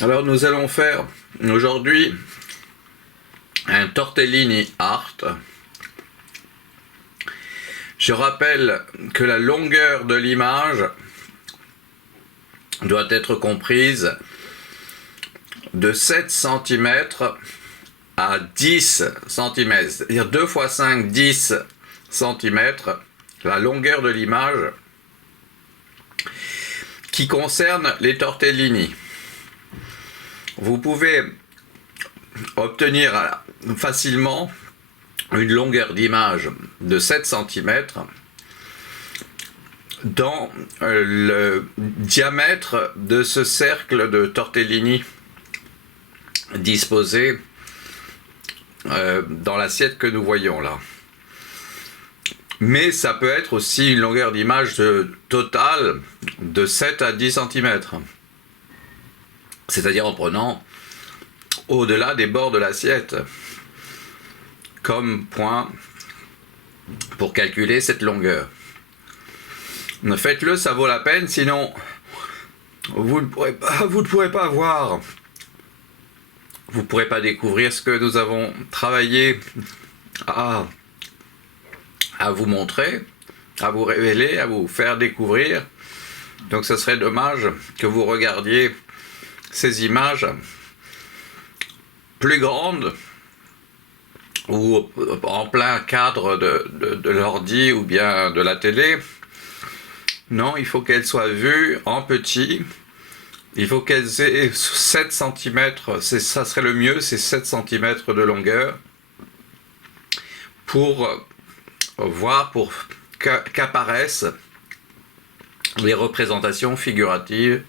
Alors nous allons faire aujourd'hui un tortellini art. Je rappelle que la longueur de l'image doit être comprise de 7 cm à 10 cm, c'est-à-dire 2 x 5, 10 cm, la longueur de l'image qui concerne les tortellini. Vous pouvez obtenir facilement une longueur d'image de 7 cm dans le diamètre de ce cercle de tortellini disposé dans l'assiette que nous voyons là. Mais ça peut être aussi une longueur d'image totale de 7 à 10 cm. C'est-à-dire en prenant au-delà des bords de l'assiette comme point pour calculer cette longueur. Faites-le, ça vaut la peine, sinon vous ne pourrez pas voir, vous ne pourrez pas découvrir ce que nous avons travaillé à vous montrer, à vous révéler, à vous faire découvrir. Donc ce serait dommage que vous regardiez ces images plus grandes ou en plein cadre de l'ordi ou bien de la télé. Non, il faut qu'elles soient vues en petit. Il faut qu'elles aient 7 cm, ça serait le mieux, c'est 7 cm de longueur pour voir, pour qu'apparaissent les représentations figuratives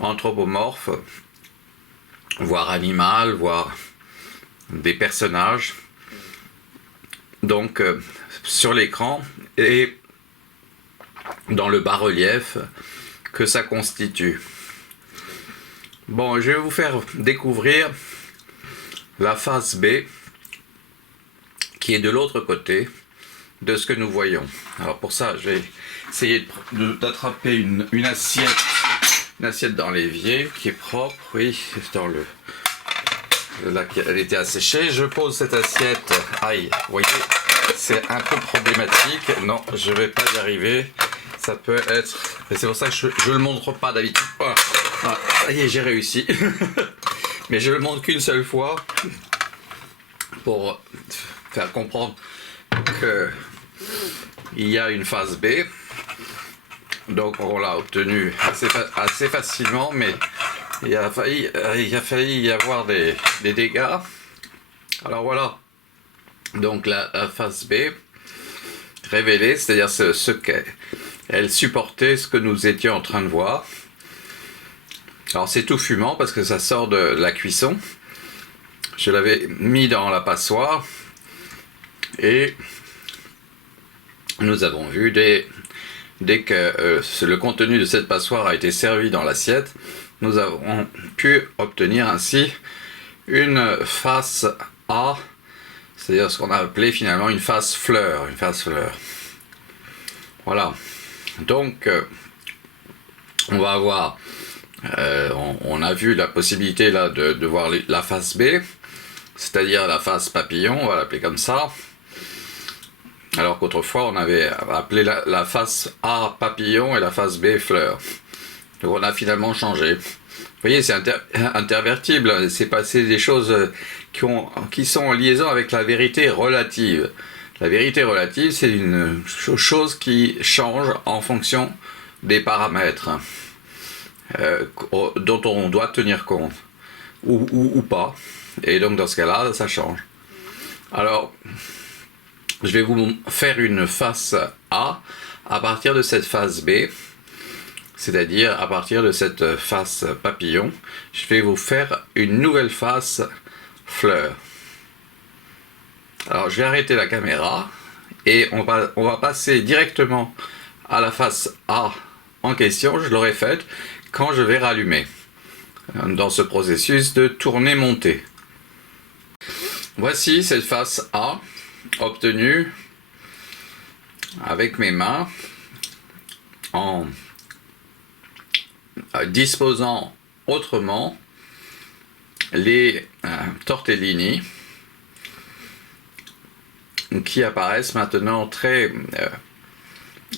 anthropomorphes, voire animales, voire des personnages, donc sur l'écran et dans le bas-relief que ça constitue. Bon, je vais vous faire découvrir la face B qui est de l'autre côté de ce que nous voyons. Alors pour ça, je vais essayer d'attraper une assiette dans l'évier qui est propre, oui, dans le... Là, elle était asséchée. Je pose cette assiette. Aïe, vous voyez, c'est un peu problématique. Non, je vais pas y arriver. Ça peut être... C'est pour ça que je ne le montre pas d'habitude. Voilà. Ça y est, j'ai réussi. Mais je le montre qu'une seule fois pour faire comprendre qu'il y a une phase B. Donc on l'a obtenue assez facilement, mais il a failli y avoir des dégâts. Alors voilà, donc la phase B révélée, c'est-à-dire ce qu'elle supportait, ce que nous étions en train de voir. Alors c'est tout fumant parce que ça sort de la cuisson. Je l'avais mis dans la passoire et nous avons vu dès que le contenu de cette passoire a été servi dans l'assiette, nous avons pu obtenir ainsi une face A, c'est-à-dire ce qu'on a appelé finalement une face fleur, Voilà. Donc, on va avoir, on a vu la possibilité là de voir la face B, c'est-à-dire la face papillon, on va l'appeler comme ça. Alors qu'autrefois on avait appelé la face A papillon et la face B fleur. Donc on a finalement changé. Vous voyez, c'est intervertible, c'est passé des choses qui sont en liaison avec la vérité relative. La vérité relative, c'est une chose qui change en fonction des paramètres dont on doit tenir compte, ou pas. Et donc dans ce cas-là, ça change. Alors, je vais vous faire une face A à partir de cette face B, c'est-à-dire à partir de cette face papillon. Je vais vous faire une nouvelle face fleur. Alors je vais arrêter la caméra et on va passer directement à la face A en question. Je l'aurai faite quand je vais rallumer dans ce processus de tourner-monter. Voici cette face A obtenue avec mes mains en disposant autrement les tortellini qui apparaissent maintenant très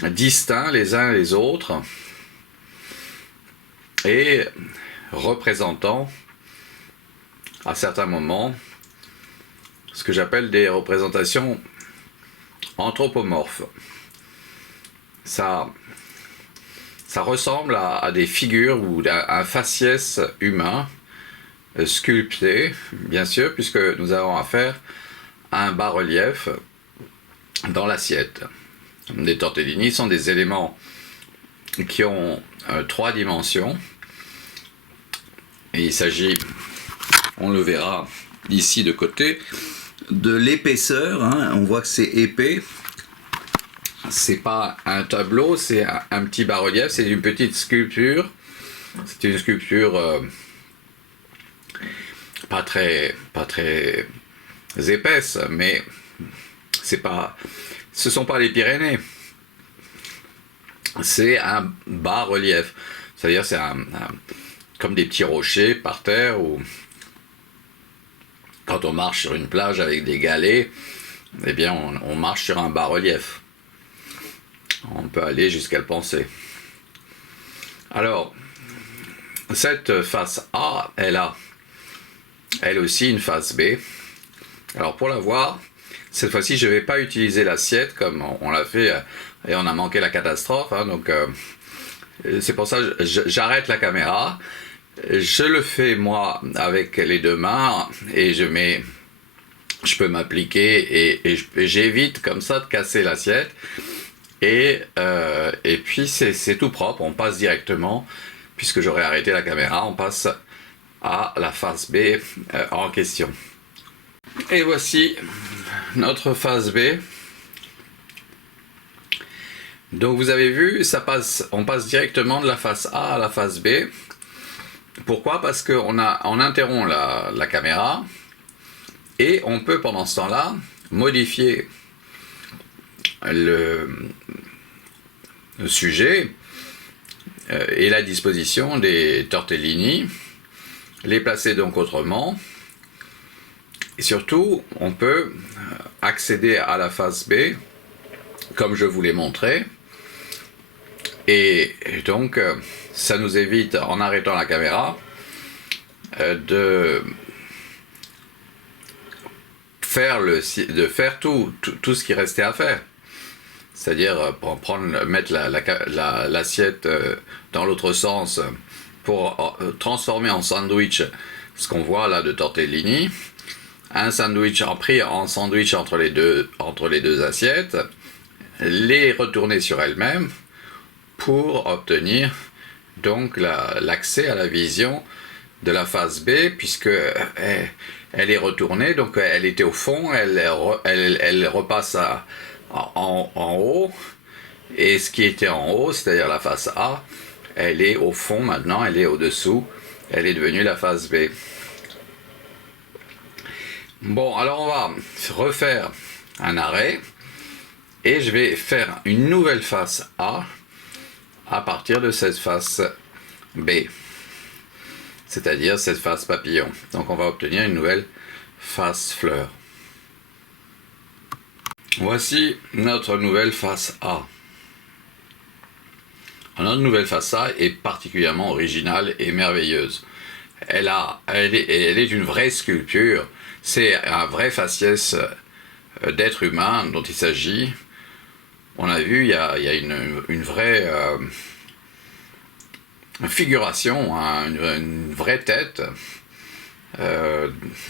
distincts les uns les autres et représentant à certains moments ce que j'appelle des représentations anthropomorphes. Ça ressemble à des figures ou à un faciès humain sculpté, bien sûr, puisque nous avons affaire à un bas-relief dans l'assiette. Les tortellini sont des éléments qui ont 3 dimensions. Et il s'agit, on le verra ici de côté, de l'épaisseur. On voit que c'est épais. C'est pas un tableau, c'est un petit bas-relief, c'est une petite sculpture. C'est une sculpture pas très épaisse, mais ce sont pas les Pyrénées. C'est un bas-relief, c'est-à-dire c'est comme des petits rochers par terre, ou quand on marche sur une plage avec des galets, eh bien on marche sur un bas-relief. On peut aller jusqu'à le penser. Alors, cette face A, elle a elle aussi une face B. Alors pour la voir, cette fois-ci je ne vais pas utiliser l'assiette comme on l'a fait et on a manqué la catastrophe. Donc c'est pour ça que j'arrête la caméra. Je le fais moi avec les 2 mains et je peux m'appliquer et j'évite comme ça de casser l'assiette. Et puis c'est tout propre, on passe directement, puisque j'aurais arrêté la caméra, on passe à la face B en question. Et voici notre face B. Donc vous avez vu, on passe directement de la face A à la face B. Pourquoi? Parce qu'on interrompt la caméra et on peut pendant ce temps-là modifier le sujet et la disposition des tortellini, les placer donc autrement, et surtout on peut accéder à la face B comme je vous l'ai montré, et donc ça nous évite, en arrêtant la caméra, de faire tout ce qui restait à faire. C'est-à-dire mettre l'assiette dans l'autre sens pour transformer en sandwich ce qu'on voit là de tortellini, un sandwich pris en sandwich entre les deux assiettes, les retourner sur elles-mêmes pour obtenir donc l'accès à la vision de la face B, puisque elle est retournée, donc elle était au fond, elle repasse en haut, et ce qui était en haut, c'est-à-dire la face A, elle est au fond maintenant, elle est au-dessous, elle est devenue la face B. Bon, alors on va refaire un arrêt, et je vais faire une nouvelle face A à partir de cette face B, c'est-à-dire cette face papillon. Donc on va obtenir une nouvelle face fleur. Voici notre nouvelle face A. Notre nouvelle face A est particulièrement originale et merveilleuse. Elle est une vraie sculpture, c'est un vrai faciès d'être humain dont il s'agit. On a vu, il y a une vraie figuration, une vraie tête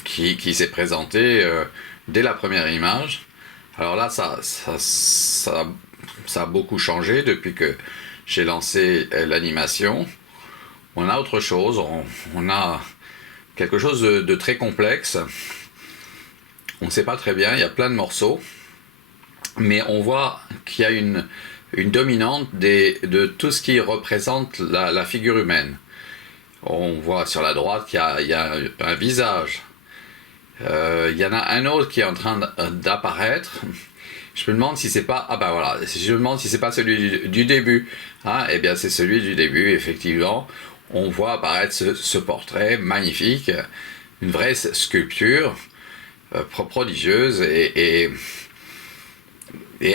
qui s'est présentée dès la première image. Alors là, ça a beaucoup changé depuis que j'ai lancé l'animation. On a autre chose, on a quelque chose de très complexe. On ne sait pas très bien, il y a plein de morceaux, mais on voit qu'il y a une dominante de tout ce qui représente la figure humaine. On voit sur la droite qu'il y a un visage. Il y en a un autre qui est en train d'apparaître. Je me demande si c'est pas... Ah ben voilà, je me demande si c'est pas celui du début. Eh bien c'est celui du début, effectivement. on voit apparaître ce portrait magnifique, une vraie sculpture prodigieuse et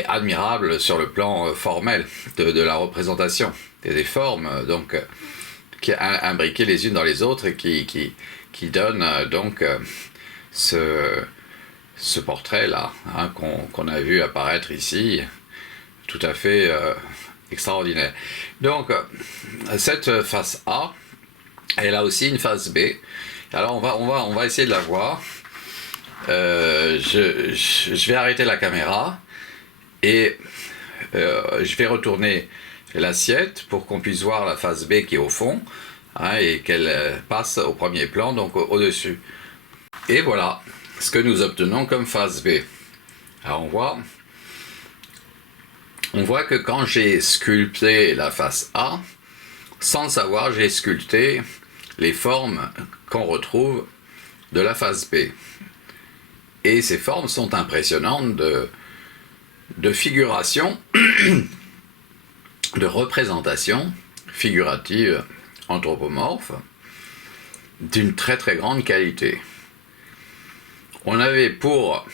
admirable sur le plan formel de la représentation et des formes, donc qui imbriquées les unes dans les autres et qui donnent donc ce portrait-là qu'on a vu apparaître ici, tout à fait extraordinaire. Donc, cette face A, elle a aussi une face B. Alors, on va essayer de la voir. Je vais arrêter la caméra et je vais retourner l'assiette pour qu'on puisse voir la face B qui est au fond, hein, et qu'elle passe au premier plan, donc au-dessus. Et voilà ce que nous obtenons comme face B. Alors on voit que quand j'ai sculpté la face A, sans le savoir, j'ai sculpté les formes qu'on retrouve de la face B. Et ces formes sont impressionnantes de figuration, de représentation figurative anthropomorphe d'une très très grande qualité. On avait pour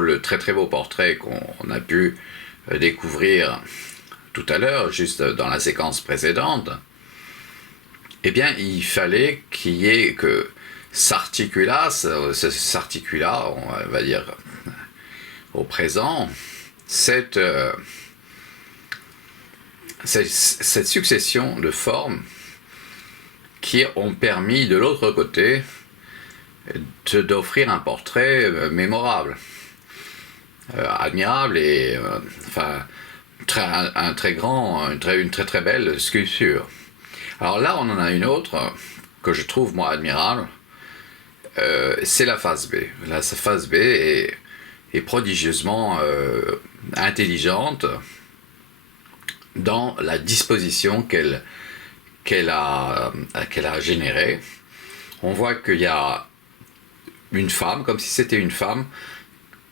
le très très beau portrait qu'on a pu découvrir tout à l'heure, juste dans la séquence précédente, eh bien il fallait qu'il y ait que s'articula, on va dire au présent, cette succession de formes qui ont permis de l'autre côté d'offrir un portrait mémorable, admirable et une très très belle sculpture. Alors là, on en a une autre que je trouve moi admirable, c'est la face B. La face B est prodigieusement intelligente dans la disposition qu'elle a générée. On voit qu'il y a une femme, comme si c'était une femme,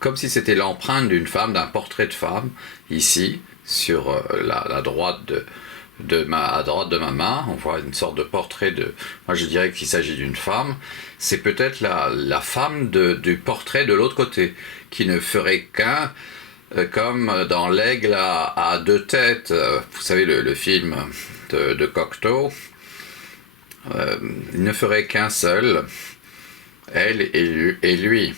comme si c'était l'empreinte d'une femme, d'un portrait de femme, ici, sur la droite à droite de ma main. On voit une sorte de portrait moi je dirais qu'il s'agit d'une femme. C'est peut-être la femme du portrait de l'autre côté, qui ne ferait qu'un, comme dans L'Aigle à deux têtes, vous savez le film de Cocteau, il ne ferait qu'un seul, elle et lui.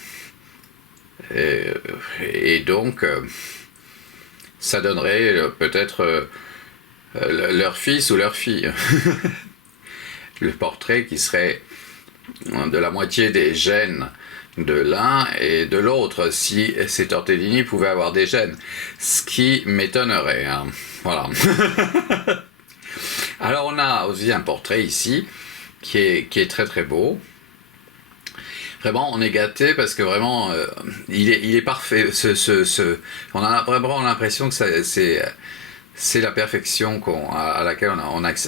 Et donc, ça donnerait peut-être leur fils ou leur fille. Le portrait qui serait de la moitié des gènes de l'un et de l'autre, si ces tortellini pouvaient avoir des gènes. Ce qui m'étonnerait, hein. Voilà. Alors on a aussi un portrait ici qui est très très beau. Vraiment, on est gâté parce que vraiment, il est parfait. On a vraiment l'impression que c'est la perfection à laquelle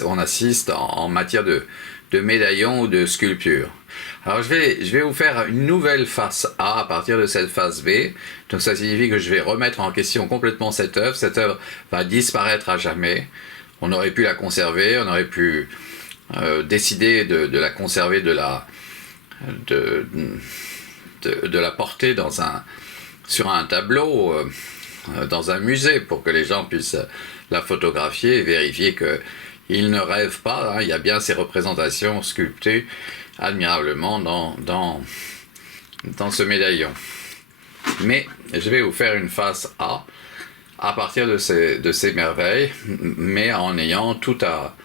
on assiste en matière de médaillon ou de sculpture. Alors je vais vous faire une nouvelle face A à partir de cette face B. Donc ça signifie que je vais remettre en question complètement cette œuvre. Cette œuvre va disparaître à jamais. On aurait pu la conserver, on aurait pu décider de la conserver, de la porter sur un tableau, dans un musée, pour que les gens puissent la photographier et vérifier qu'ils ne rêvent pas, hein. Il y a bien ces représentations sculptées admirablement dans ce médaillon. Mais je vais vous faire une face A à partir de ces merveilles, mais en ayant tout à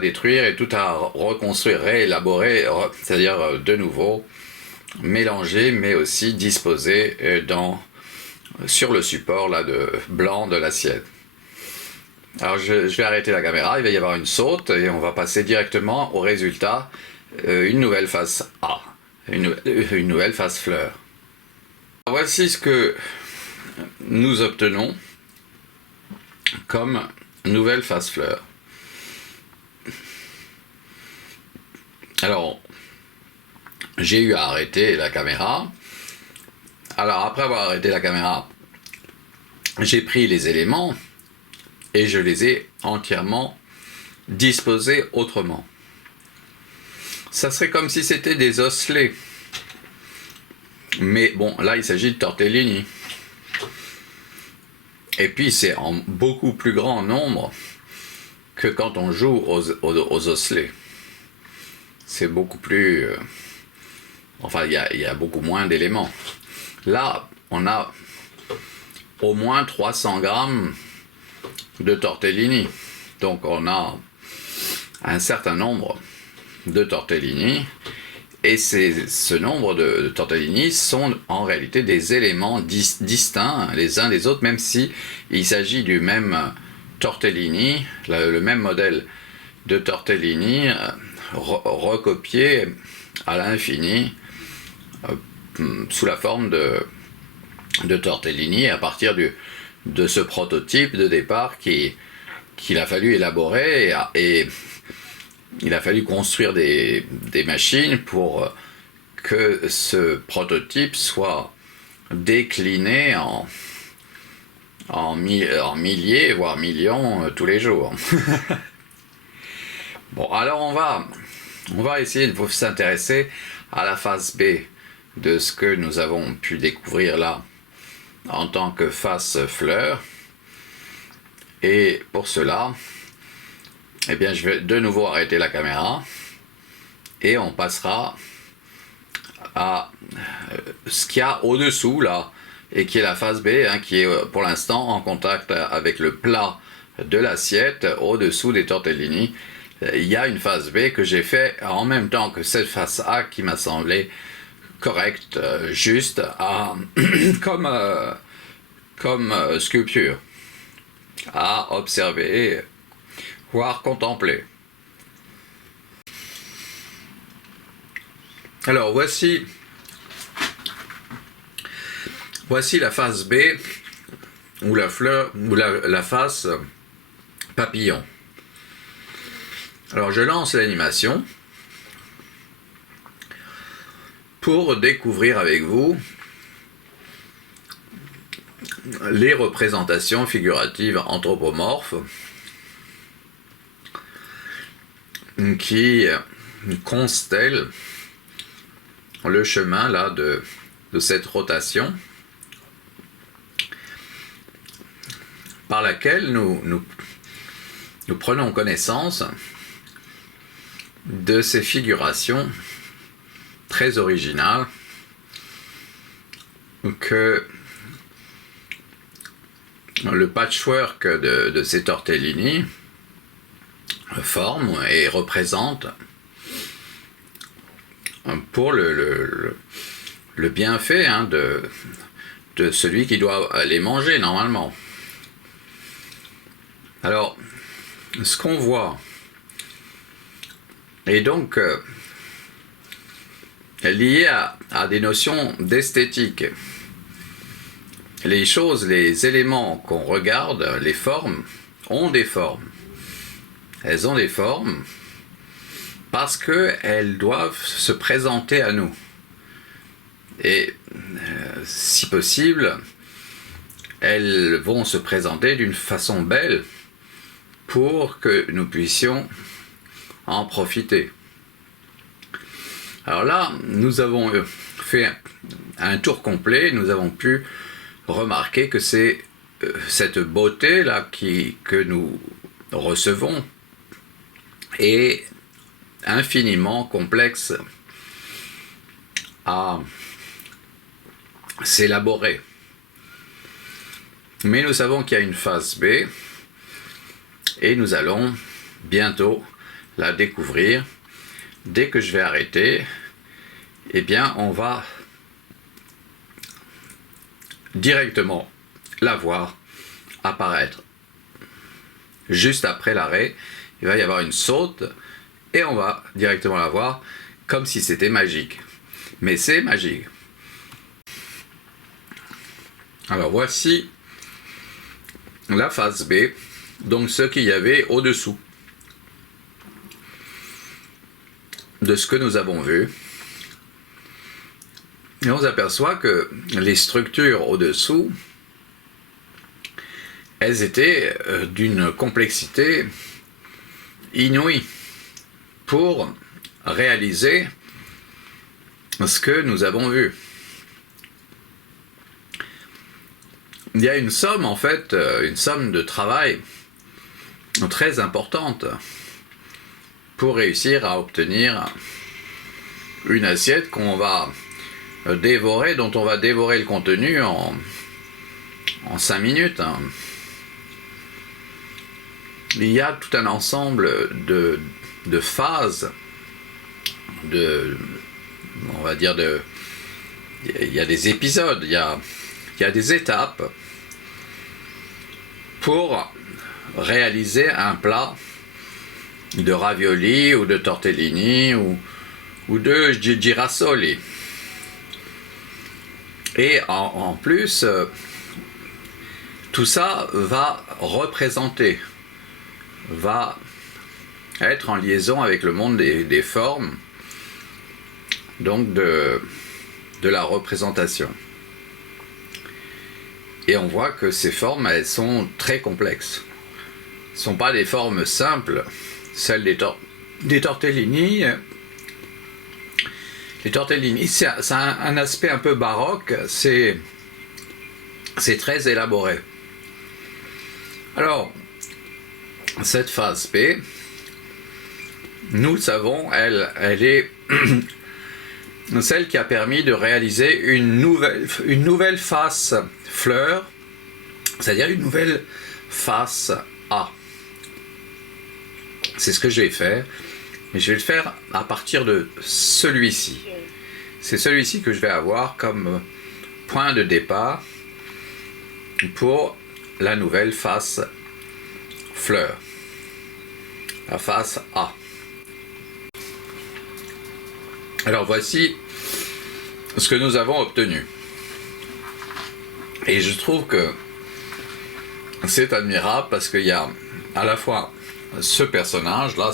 détruire et tout à reconstruire, réélaborer, c'est-à-dire de nouveau mélanger, mais aussi disposer sur le support là, blanc de l'assiette. Alors je vais arrêter la caméra, il va y avoir une saute et on va passer directement au résultat, une nouvelle face A, une nouvelle face fleur. Alors, voici ce que nous obtenons comme nouvelle face fleur. Alors, j'ai eu à arrêter la caméra. Alors, après avoir arrêté la caméra, j'ai pris les éléments et je les ai entièrement disposés autrement. Ça serait comme si c'était des osselets. Mais bon, là il s'agit de tortellini. Et puis c'est en beaucoup plus grand nombre que quand on joue aux osselets. C'est beaucoup plus... enfin, il y a beaucoup moins d'éléments. Là, on a au moins 300 grammes de tortellini. Donc on a un certain nombre de tortellini. Et ce nombre de tortellini sont en réalité des éléments distincts les uns des autres, même si il s'agit du même tortellini, le même modèle de tortellini recopié à l'infini sous la forme de tortellini à partir de ce prototype de départ qu'il a fallu élaborer et il a fallu construire des machines pour que ce prototype soit décliné en milliers, voire millions tous les jours. Bon, alors on va essayer de s'intéresser à la phase B de ce que nous avons pu découvrir là en tant que face fleur. Et pour cela, eh bien, je vais de nouveau arrêter la caméra et on passera à ce qu'il y a au-dessous là et qui est la phase B, hein, qui est pour l'instant en contact avec le plat de l'assiette au-dessous des tortellini. Il y a une phase B que j'ai fait en même temps que cette phase A qui m'a semblé correcte, juste comme sculpture à observer, voire contempler. Alors voici la phase B ou la fleur ou la face papillon. Alors je lance l'animation pour découvrir avec vous les représentations figuratives anthropomorphes qui constellent le chemin là de cette rotation par laquelle nous prenons connaissance de ces figurations très originales que le patchwork de ces tortellini forme et représente pour le bienfait, hein, de celui qui doit les manger normalement. Alors, ce qu'on voit est donc lié à des notions d'esthétique. Les choses, les éléments qu'on regarde, les formes, ont des formes. Elles ont des formes parce qu'elles doivent se présenter à nous. Et si possible, elles vont se présenter d'une façon belle pour que nous puissions en profiter. Alors là, nous avons fait un tour complet, nous avons pu remarquer que c'est cette beauté là que nous recevons est infiniment complexe à s'élaborer. Mais nous savons qu'il y a une phase B et nous allons bientôt la découvrir. Dès que je vais arrêter, eh bien on va directement la voir apparaître. Juste après l'arrêt, il va y avoir une saute et on va directement la voir comme si c'était magique. Mais c'est magique. Alors voici la phase B, donc ce qu'il y avait au-dessous de ce que nous avons vu. Et on s'aperçoit que les structures au-dessous, elles étaient d'une complexité inouïe pour réaliser ce que nous avons vu. Il y a une somme, en fait, une somme de travail très importante pour réussir à obtenir une assiette qu'on va dévorer, dont on va dévorer le contenu en 5 minutes. Il y a tout un ensemble de phases, on va dire il y a des épisodes, il y a des étapes pour réaliser un plat de ravioli ou de tortellini ou de girasoli. Et en plus, tout ça va représenter, va être en liaison avec le monde des formes, donc de la représentation. Et on voit que ces formes, elles sont très complexes. Ce ne sont pas des formes simples. Celles des tortellini. Les tortellini, ça a un aspect un peu baroque. C'est très élaboré. Alors, cette phase P, nous le savons, elle est celle qui a permis de réaliser une nouvelle face fleur, c'est-à-dire une nouvelle face A. C'est ce que je vais faire, mais je vais le faire à partir de celui-ci. C'est celui-ci que je vais avoir comme point de départ pour la nouvelle face fleur, la face A. Alors voici ce que nous avons obtenu. Et je trouve que c'est admirable parce qu'il y a à la fois ce personnage-là,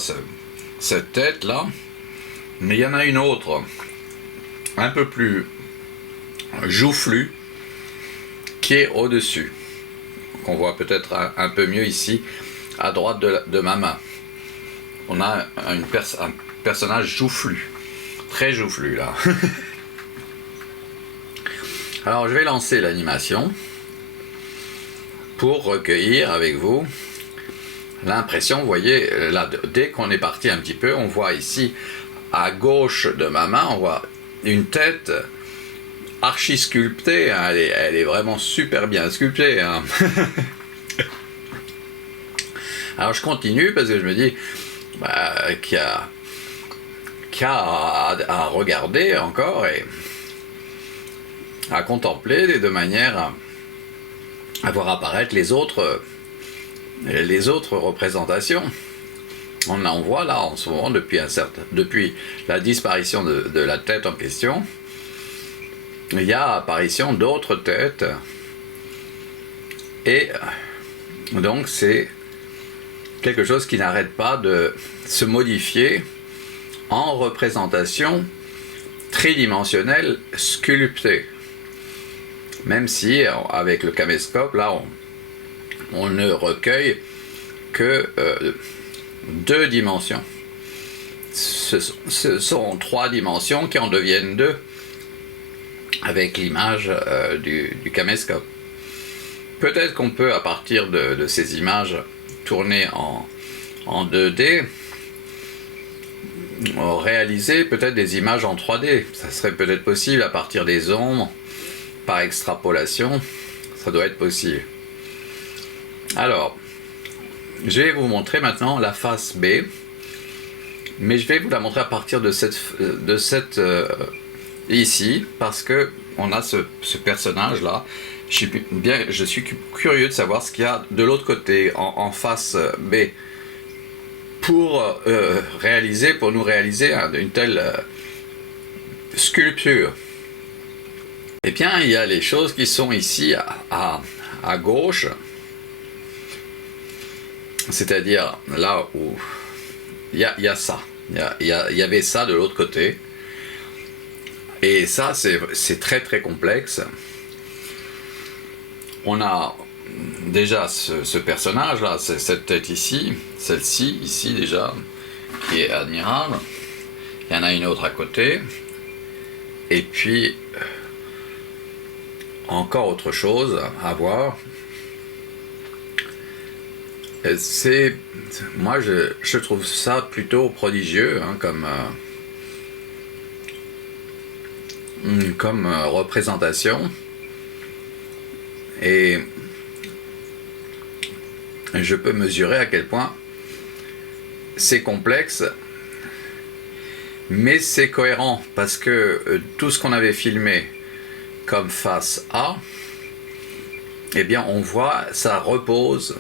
cette tête-là, mais il y en a une autre, un peu plus joufflue, qui est au-dessus, qu'on voit peut-être un peu mieux ici, à droite de ma main. On a un personnage joufflu, très joufflu là. Alors je vais lancer l'animation pour recueillir avec vous l'impression. Vous voyez, là, dès qu'on est parti un petit peu, on voit ici à gauche de ma main, on voit une tête archi sculptée, hein. Elle est vraiment super bien sculptée, hein. Alors je continue parce que je me dis qu'il y a à regarder encore et à contempler de manière à voir apparaître les autres représentations. On en voit là en ce moment depuis la disparition de la tête en question, il y a apparition d'autres têtes et donc c'est quelque chose qui n'arrête pas de se modifier en représentation tridimensionnelle sculptée. Même si avec le caméscope là on ne recueille que 2 dimensions. Ce sont 3 dimensions qui en deviennent 2 avec l'image du caméscope. Peut-être qu'on peut à partir de ces images tournées en 2D réaliser peut-être des images en 3D. Ça serait peut-être possible à partir des ombres, par extrapolation, ça doit être possible. Alors, je vais vous montrer maintenant la face B, mais je vais vous la montrer à partir de cette ici, parce que on a ce personnage là. Je suis curieux de savoir ce qu'il y a de l'autre côté, en face B, pour nous réaliser une telle sculpture. Eh bien, il y a les choses qui sont ici à gauche, c'est-à-dire là où il y a ça, il y avait ça de l'autre côté, et ça c'est très très complexe. On a déjà ce personnage-là, c'est cette tête ici, celle-ci, ici déjà, qui est admirable. Il y en a une autre à côté. Et puis, encore autre chose à voir. Moi, je trouve ça plutôt prodigieux, hein, comme représentation. Et je peux mesurer à quel point c'est complexe, mais c'est cohérent, parce que tout ce qu'on avait filmé comme face A, eh bien on voit, ça repose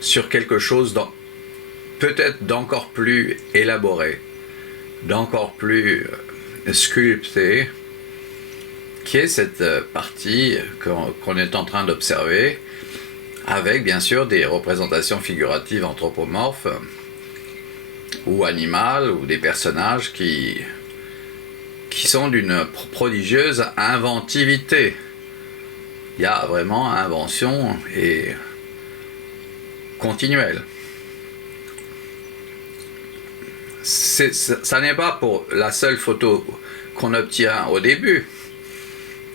sur quelque chose peut-être d'encore plus élaboré, d'encore plus sculpté, qui est cette partie qu'on est en train d'observer, avec bien sûr des représentations figuratives anthropomorphes ou animales, ou des personnages qui sont d'une prodigieuse inventivité. Il y a vraiment invention et continuelle. Ça n'est pas pour la seule photo qu'on obtient au début,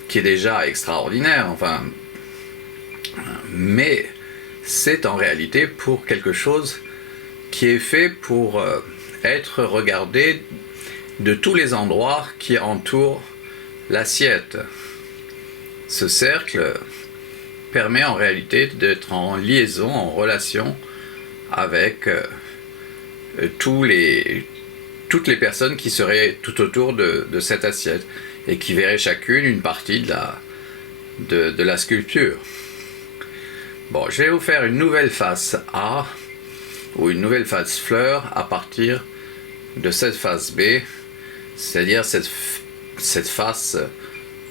qui est déjà extraordinaire, enfin, mais c'est en réalité pour quelque chose qui est fait pour être regardé de tous les endroits qui entourent l'assiette. Ce cercle permet en réalité d'être en liaison, en relation avec toutes les personnes qui seraient tout autour de cette assiette et qui verraient chacune une partie de la sculpture. Bon, je vais vous faire une nouvelle face A ou une nouvelle face fleur à partir de cette face B, c'est-à-dire cette face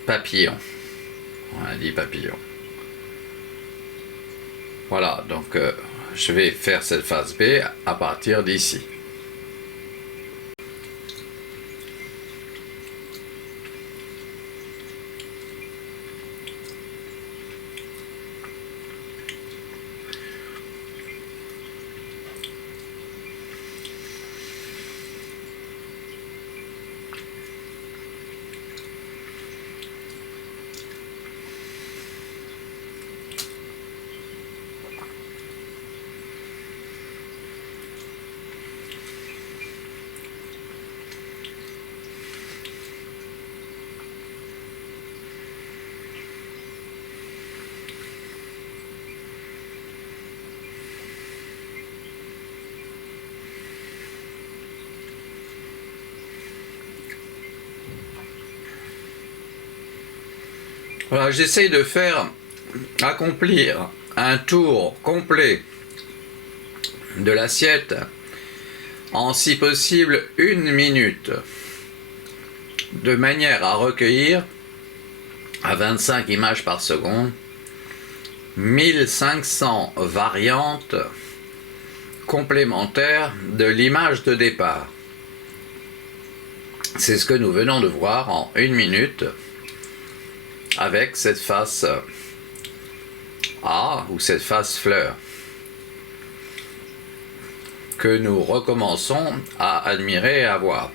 papillon. On a dit papillon. Voilà, donc je vais faire cette face B à partir d'ici. Voilà, j'essaye de accomplir un tour complet de l'assiette en si possible 1 minute, de manière à recueillir à 25 images par seconde 1500 variantes complémentaires de l'image de départ. C'est ce que nous venons de voir en 1 minute avec cette face A ou cette face fleur que nous recommençons à admirer et à voir.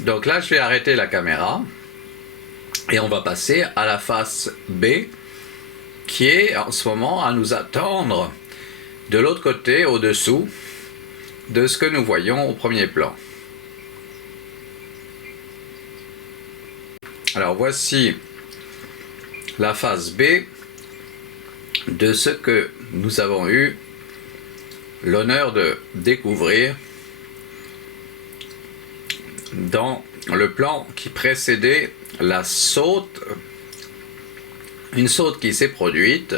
Donc là, je vais arrêter la caméra et on va passer à la face B qui est en ce moment à nous attendre de l'autre côté, au-dessous de ce que nous voyons au premier plan. Alors voici la face B de ce que nous avons eu l'honneur de découvrir dans le plan qui précédait la saute, une saute qui s'est produite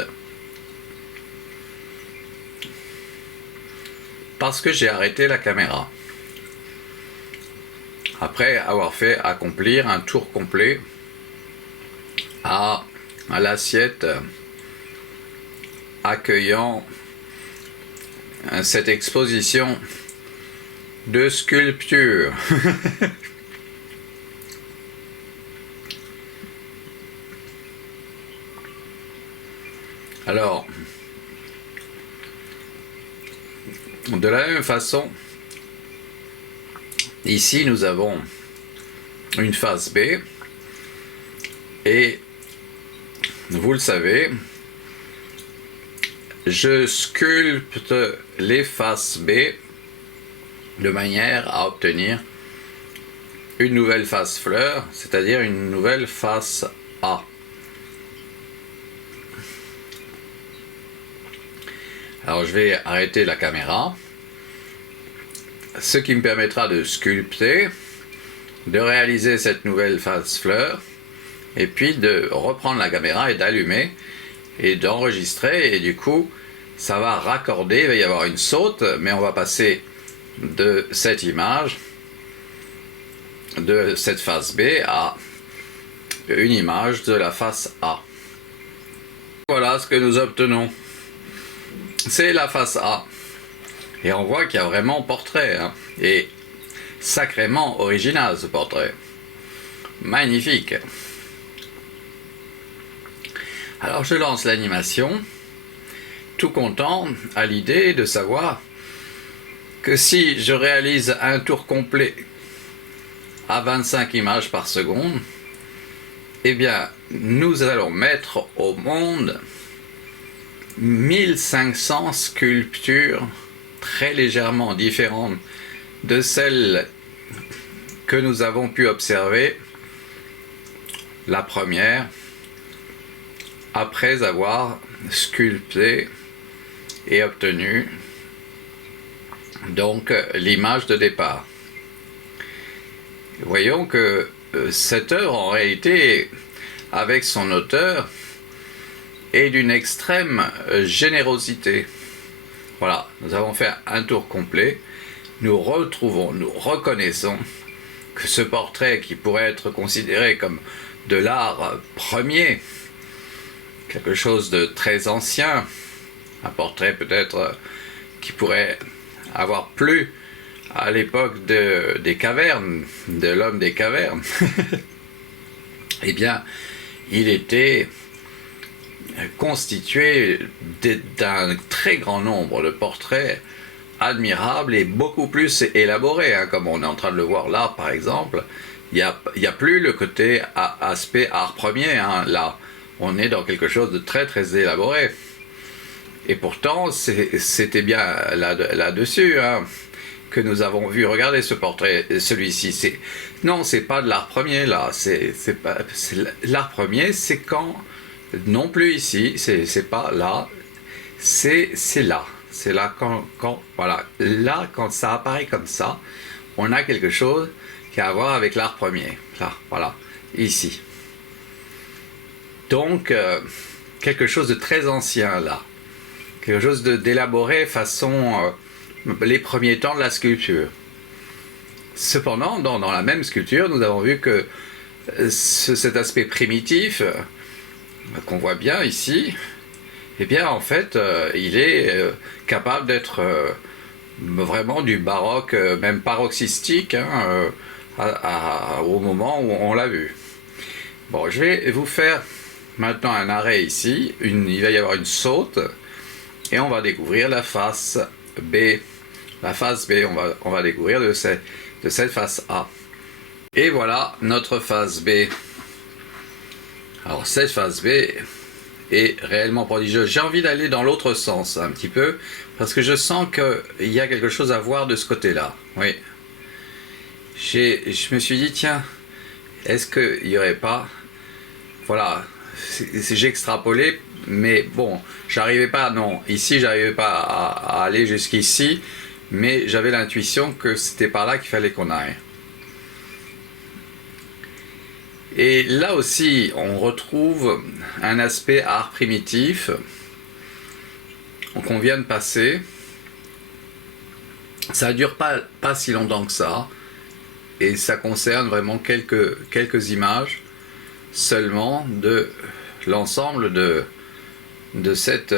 parce que j'ai arrêté la caméra après avoir fait accomplir un tour complet à l'assiette accueillant cette exposition de sculpture. Alors, de la même façon, ici nous avons une face B et vous le savez, je sculpte les faces B de manière à obtenir une nouvelle face fleur, c'est-à-dire une nouvelle face A. Alors je vais arrêter la caméra, ce qui me permettra de sculpter, de réaliser cette nouvelle face fleur, et puis de reprendre la caméra et d'allumer et d'enregistrer, et du coup ça va raccorder, il va y avoir une saute, mais on va passer de cette image, de cette face B à une image de la face A. Voilà ce que nous obtenons. C'est la face A. Et on voit qu'il y a vraiment portrait, hein, et sacrément original ce portrait. Magnifique. Alors je lance l'animation, tout content à l'idée de savoir que si je réalise un tour complet à 25 images par seconde, eh bien nous allons mettre au monde 1500 sculptures très légèrement différentes de celles que nous avons pu observer la première après avoir sculpté et obtenu donc l'image de départ. Voyons que cette œuvre en réalité avec son auteur est d'une extrême générosité. Voilà, nous avons fait un tour complet, nous retrouvons, nous reconnaissons que ce portrait qui pourrait être considéré comme de l'art premier, quelque chose de très ancien, un portrait peut-être qui pourrait avoir plu à l'époque des cavernes, de l'homme des cavernes, eh bien, il était constitué d'un très grand nombre de portraits admirables et beaucoup plus élaborés, hein, comme on est en train de le voir là, par exemple. Il n'y a plus le côté aspect art premier, hein, là. On est dans quelque chose de très très élaboré. Et pourtant, c'était bien là-dessus, hein, que nous avons vu. Regardez ce portrait, celui-ci. Non, c'est pas de l'art premier, là. L'art premier, c'est quand... Non plus ici, c'est pas là. C'est là. C'est là quand... Voilà. Là, quand ça apparaît comme ça, on a quelque chose qui a à voir avec l'art premier. Là, voilà. Ici. Donc, quelque chose de très ancien, là. Quelque chose d'élaboré façon les premiers temps de la sculpture. Cependant, dans la même sculpture, nous avons vu que cet aspect primitif, qu'on voit bien ici, eh bien, en fait, il est capable d'être vraiment du baroque, même paroxystique, hein, au moment où on l'a vu. Bon, je vais vous faire maintenant un arrêt ici. Il va y avoir une saute. Et on va découvrir la face B. La face B, on va découvrir de cette face A. Et voilà notre face B. Alors cette face B est réellement prodigieuse. J'ai envie d'aller dans l'autre sens un petit peu, parce que je sens qu'il y a quelque chose à voir de ce côté-là. Oui. Je me suis dit, tiens, est-ce qu'il n'y aurait pas... Voilà, j'ai extrapolé. Mais bon, j'arrivais pas, non, ici j'arrivais pas à aller jusqu'ici, mais j'avais l'intuition que c'était par là qu'il fallait qu'on aille. Et là aussi, on retrouve un aspect art primitif qu'on vient de passer. Ça ne dure pas si longtemps que ça, et ça concerne vraiment quelques images seulement de l'ensemble de cette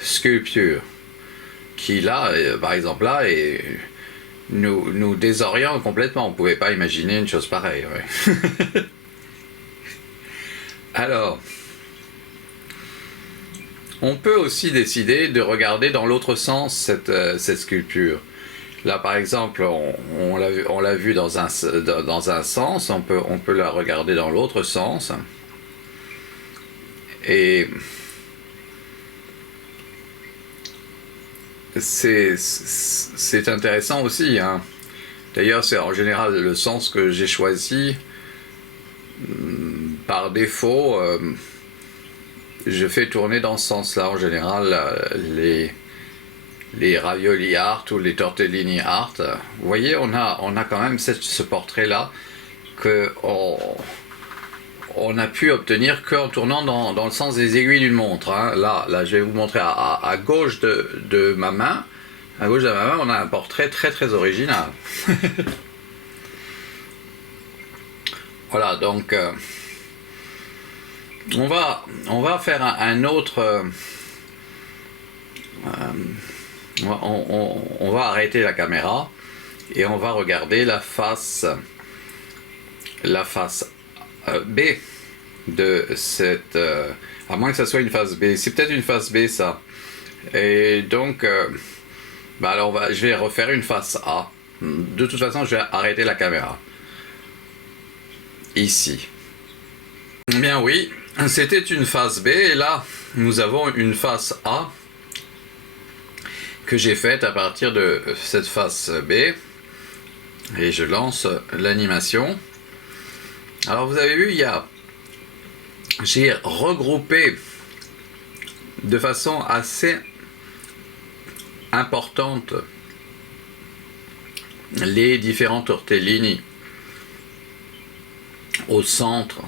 sculpture qui là, par exemple là, nous désoriente complètement. On ne pouvait pas imaginer une chose pareille. Ouais. Alors, On peut aussi décider de regarder dans l'autre sens cette sculpture. Là, par exemple, on l'a vu dans un sens, on peut la regarder dans l'autre sens. Et c'est intéressant aussi, hein. D'ailleurs, c'est en général le sens que j'ai choisi. Par défaut, je fais tourner dans ce sens-là. En général, les ravioli art ou les tortellini art. Vous voyez, on a quand même ce portrait-là qu'on a pu obtenir qu'en tournant dans le sens des aiguilles d'une montre, hein. Là, je vais vous montrer à gauche de ma main. À gauche de ma main, on a un portrait très très original. Voilà, donc on va faire un autre. On va arrêter la caméra et on va regarder la face B de cette. À moins que ça soit une face B, c'est peut-être une face B ça. Et donc, alors je vais refaire une face A. De toute façon, je vais arrêter la caméra. Ici. Eh bien oui, c'était une face B et là, nous avons une face A que j'ai faite à partir de cette face B et je lance l'animation. Alors vous avez vu, j'ai regroupé de façon assez importante les différents tortellini au centre.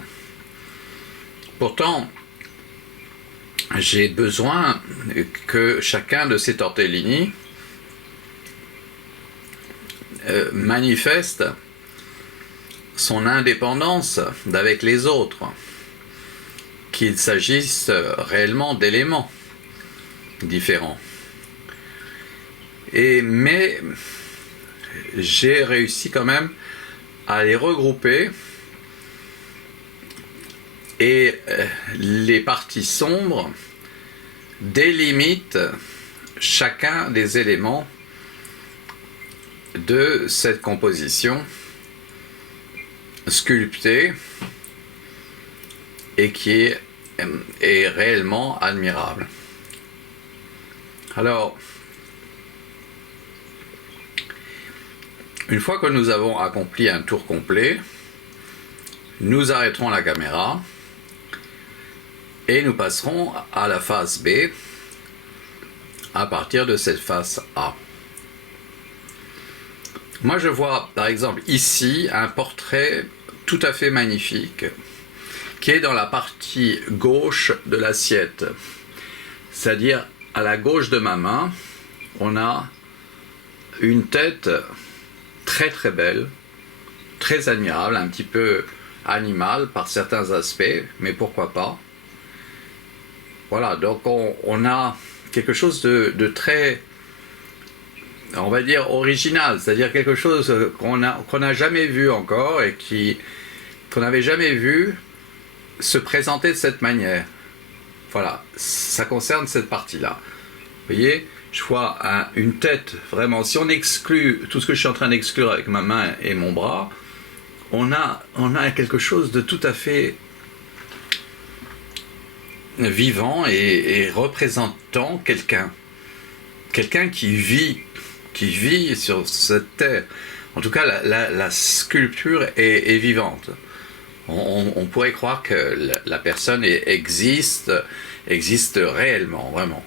Pourtant, j'ai besoin que chacun de ces tortellini manifeste son indépendance d'avec les autres, qu'il s'agisse réellement d'éléments différents. Mais j'ai réussi quand même à les regrouper et les parties sombres délimitent chacun des éléments de cette composition sculptée et qui est réellement admirable. Alors, une fois que nous avons accompli un tour complet, nous arrêterons la caméra et nous passerons à la phase B à partir de cette face A. Moi je vois par exemple ici un portrait tout à fait magnifique qui est dans la partie gauche de l'assiette. C'est-à-dire à la gauche de ma main, on a une tête très très belle, très admirable, un petit peu animale par certains aspects, mais pourquoi pas. Voilà, donc on a quelque chose de très, on va dire, original, c'est-à-dire quelque chose qu'on n'a jamais vu encore et qu'on n'avait jamais vu se présenter de cette manière. Voilà, ça concerne cette partie-là. Vous voyez, je vois une tête, vraiment, si on exclut tout ce que je suis en train d'exclure avec ma main et mon bras, on a quelque chose de tout à fait vivant et représentant quelqu'un qui vit sur cette terre. En tout cas, la sculpture est vivante. On pourrait croire que la personne existe réellement, vraiment.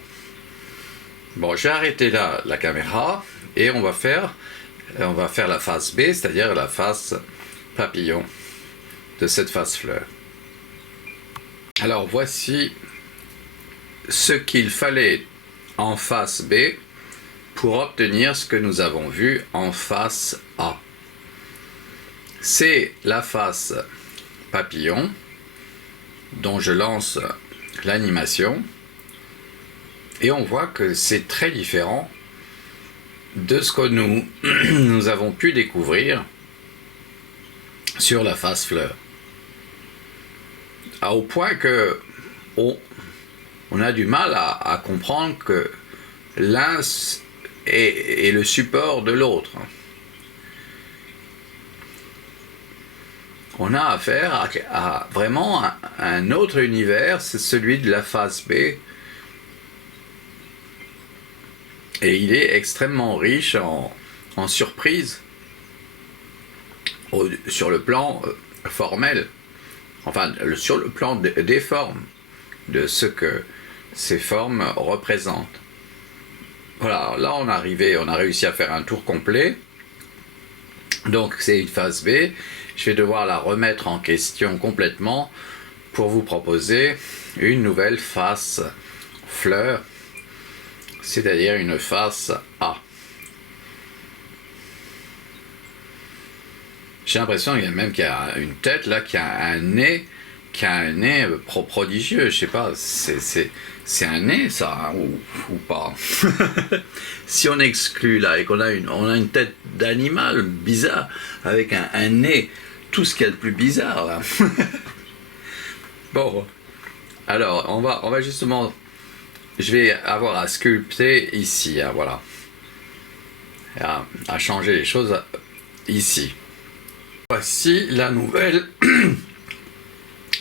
Bon, j'ai arrêté là la caméra et on va faire la face B, c'est-à-dire la face papillon de cette face fleur. Alors voici ce qu'il fallait en face B pour obtenir ce que nous avons vu en face A. C'est la face papillon dont je lance l'animation et on voit que c'est très différent de ce que nous avons pu découvrir sur la face fleur. Au point que on a du mal à comprendre que l'un est le support de l'autre. On a affaire à vraiment un autre univers, c'est celui de la phase B. Et il est extrêmement riche en surprises sur le plan formel, enfin sur le plan des formes, de ce que ces formes représentent. Voilà, là on a réussi à faire un tour complet. Donc c'est une phase B. Je vais devoir la remettre en question complètement pour vous proposer une nouvelle face fleur, c'est-à-dire une face A. J'ai l'impression qu'il y a une tête là, qui a un nez prodigieux. Je sais pas, c'est un nez ça, hein, ou pas. Si on exclut là et qu'on a une tête d'animal bizarre avec un nez, tout ce qu'il y a de plus bizarre là. Bon, alors on va justement, je vais avoir à sculpter ici, hein, voilà, à changer les choses ici. Voici la nouvelle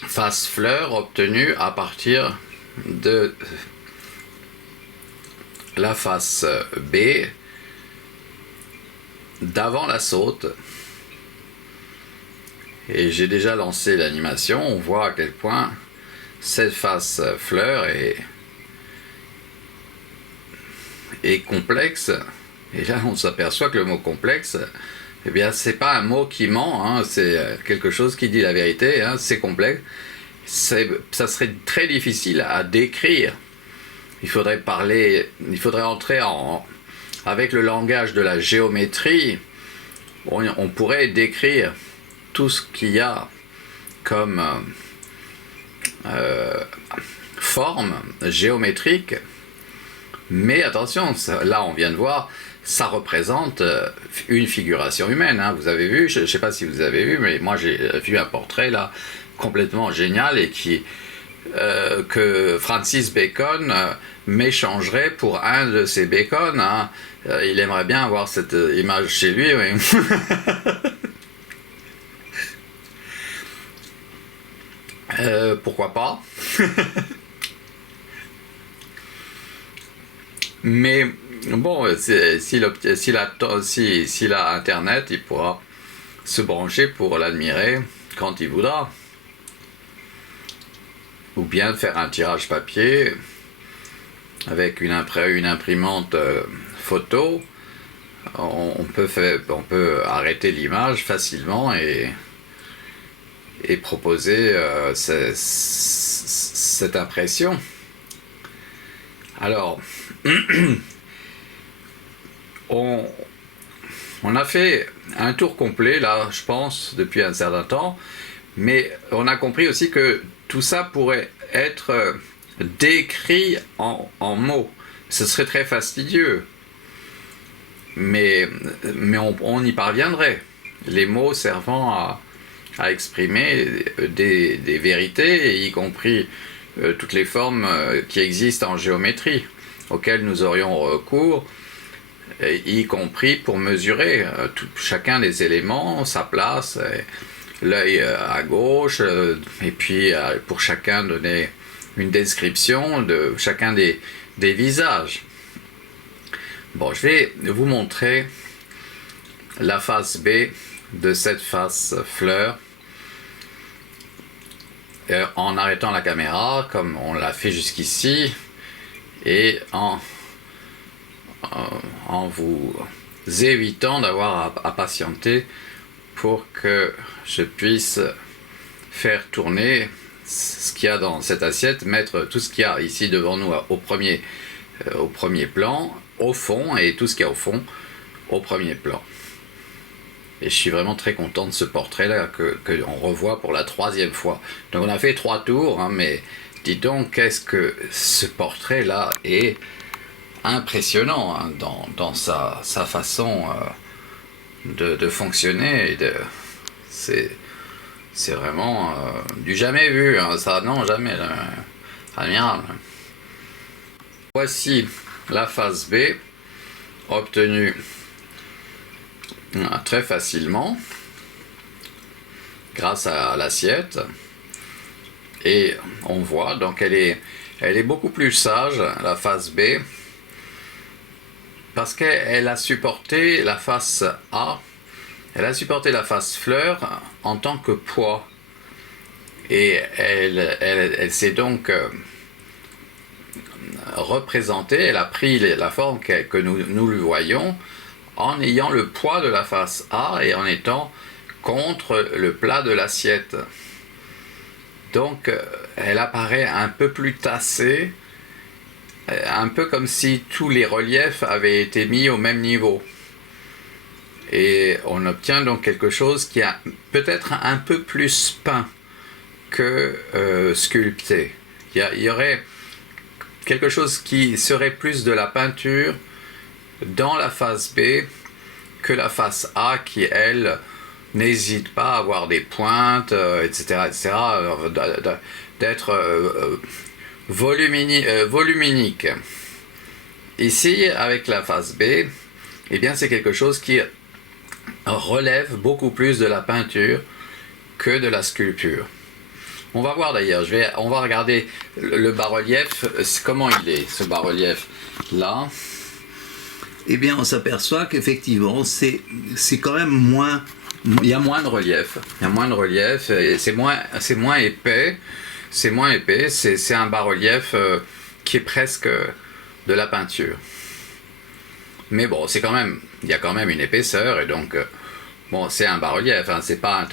face fleur obtenue à partir de la face B d'avant la saute. Et j'ai déjà lancé l'animation. On voit à quel point cette face fleur est complexe. Et là on s'aperçoit que le mot complexe, eh bien c'est pas un mot qui ment, hein, c'est quelque chose qui dit la vérité, hein, c'est complexe. Ça serait très difficile à décrire. Il faudrait entrer avec le langage de la géométrie. On pourrait décrire tout ce qu'il y a comme forme géométrique. Mais attention, là on vient de voir, ça représente une figuration humaine, hein. Vous avez vu, je ne sais pas si vous avez vu, mais moi j'ai vu un portrait là complètement génial et que Francis Bacon m'échangerait pour un de ses bacon, hein. Il aimerait bien avoir cette image chez lui, oui. Pourquoi pas. Mais bon, s'il a internet, il pourra se brancher pour l'admirer quand il voudra. Ou bien faire un tirage papier avec une imprimante photo. On peut arrêter l'image facilement et proposer cette impression. Alors, on a fait un tour complet là, je pense, depuis un certain temps, mais on a compris aussi que tout ça pourrait être décrit en mots. Ce serait très fastidieux, mais on y parviendrait. Les mots servant à exprimer des vérités, y compris toutes les formes qui existent en géométrie, auxquelles nous aurions recours, y compris pour mesurer chacun des éléments, sa place, l'œil à gauche, et puis pour chacun donner une description de chacun des visages. Bon, je vais vous montrer la face B de cette face fleur, en arrêtant la caméra comme on l'a fait jusqu'ici et en vous évitant d'avoir à patienter pour que je puisse faire tourner ce qu'il y a dans cette assiette, mettre tout ce qu'il y a ici devant nous au premier plan, au fond, et tout ce qu'il y a au fond au premier plan. Et je suis vraiment très content de ce portrait-là que on revoit pour la 3e fois. Donc on a fait 3 tours, hein, mais dis donc, qu'est-ce que ce portrait-là est impressionnant, hein, dans sa façon de fonctionner. C'est vraiment du jamais vu, hein, ça, non, jamais. Admirable. Voici la face B obtenue très facilement grâce à l'assiette. Et on voit, donc elle est beaucoup plus sage, la face B, parce qu'elle a supporté la face A, elle a supporté la face fleur en tant que poids. Et elle s'est donc représentée, elle a pris la forme que nous lui voyons en ayant le poids de la face A et en étant contre le plat de l'assiette. Donc elle apparaît un peu plus tassée, un peu comme si tous les reliefs avaient été mis au même niveau. Et on obtient donc quelque chose qui est peut-être un peu plus peint que sculpté. Il y aurait quelque chose qui serait plus de la peinture dans la face B que la face A qui, elle, n'hésite pas à avoir des pointes, etc., d'être voluminique. Ici, avec la face B, eh bien, c'est quelque chose qui relève beaucoup plus de la peinture que de la sculpture. On va voir d'ailleurs, on va regarder le bas-relief, comment il est, ce bas-relief là. Eh bien, on s'aperçoit qu'effectivement, c'est quand même moins... Il y a moins de relief. Il y a moins de relief, et c'est moins épais. C'est moins épais, c'est un bas-relief qui est presque de la peinture. Mais bon, il y a quand même une épaisseur, et donc, bon, c'est un bas-relief, hein, c'est pas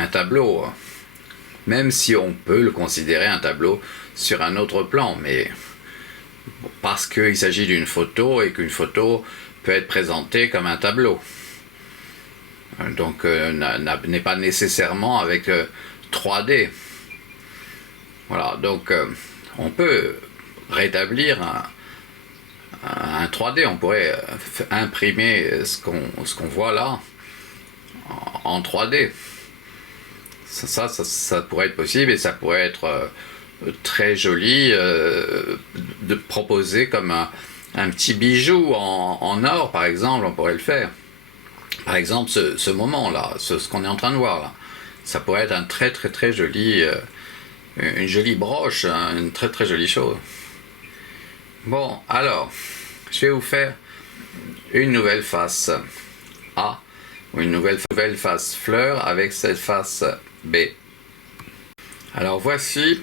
un tableau. Même si on peut le considérer un tableau sur un autre plan, mais parce qu'il s'agit d'une photo et qu'une photo peut être présentée comme un tableau. Donc n'est pas nécessairement avec 3D. Voilà, donc on peut rétablir un 3D, on pourrait imprimer ce qu'on voit là en 3D. Ça pourrait être possible et ça pourrait être très joli de proposer comme un petit bijou en or, par exemple, on pourrait le faire. Par exemple, ce moment-là, ce qu'on est en train de voir là, ça pourrait être un très très très joli, une jolie broche, hein, une très très jolie chose. Bon, alors, je vais vous faire une nouvelle face A, ou une nouvelle face fleur avec cette face B. Alors voici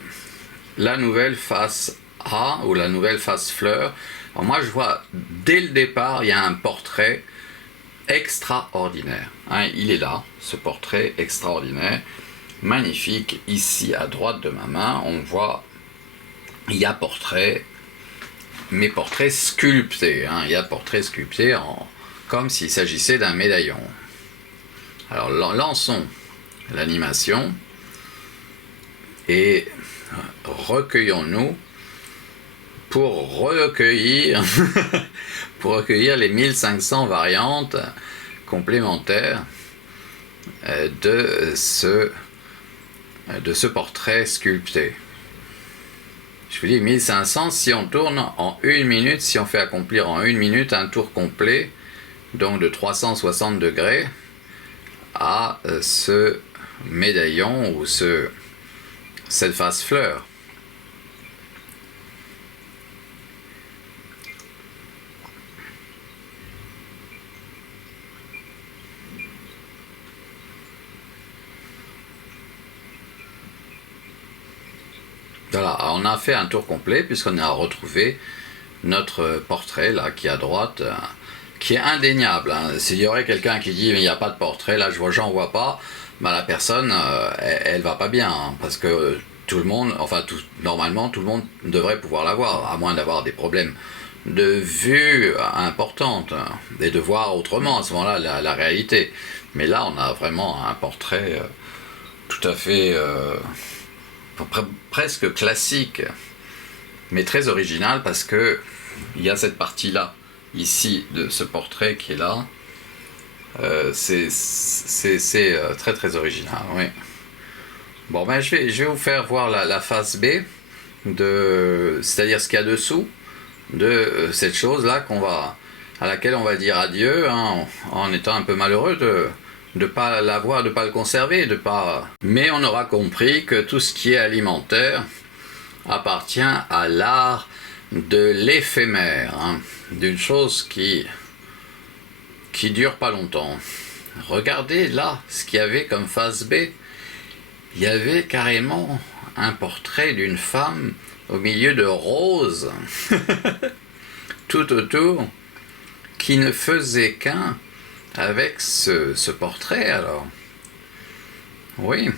la nouvelle face A, ou la nouvelle face fleur. Alors moi je vois, dès le départ, il y a un portrait extraordinaire. Hein, il est là, ce portrait extraordinaire, magnifique. Ici à droite de ma main, on voit, il y a portrait, mais portrait sculpté. Hein, il y a portrait sculpté comme s'il s'agissait d'un médaillon. Alors lançons l'animation et recueillons-nous pour recueillir les 1500 variantes complémentaires de ce portrait sculpté. Je vous dis 1500 si on tourne en 1 minute, si on fait accomplir en 1 minute un tour complet, donc de 360 degrés, à ce médaillon ou cette face fleur. Voilà, on a fait un tour complet puisqu'on a retrouvé notre portrait là qui est à droite, qui est indéniable. Hein. S'il y aurait quelqu'un qui dit mais il n'y a pas de portrait, là j'en vois pas, ben, la personne elle va pas bien, hein, parce que tout le monde, normalement tout le monde devrait pouvoir l'avoir, à moins d'avoir des problèmes de vue importantes, hein, et de voir autrement à ce moment-là la réalité. Mais là on a vraiment un portrait tout à fait presque classique, mais très original parce que il y a cette partie-là, ici, de ce portrait qui est là. C'est très très original, oui. Bon, ben je vais vous faire voir la face B, c'est-à-dire ce qu'il y a dessous. de cette chose-là à laquelle on va dire adieu, hein, en étant un peu malheureux de ne pas l'avoir, de ne pas le conserver, de pas. Mais on aura compris que tout ce qui est alimentaire appartient à l'art de l'éphémère, hein, d'une chose qui dure pas longtemps. Regardez là ce qu'il y avait comme face B. Il y avait carrément un portrait d'une femme au milieu de roses tout autour, qui ne faisait qu'un avec ce portrait alors. Oui.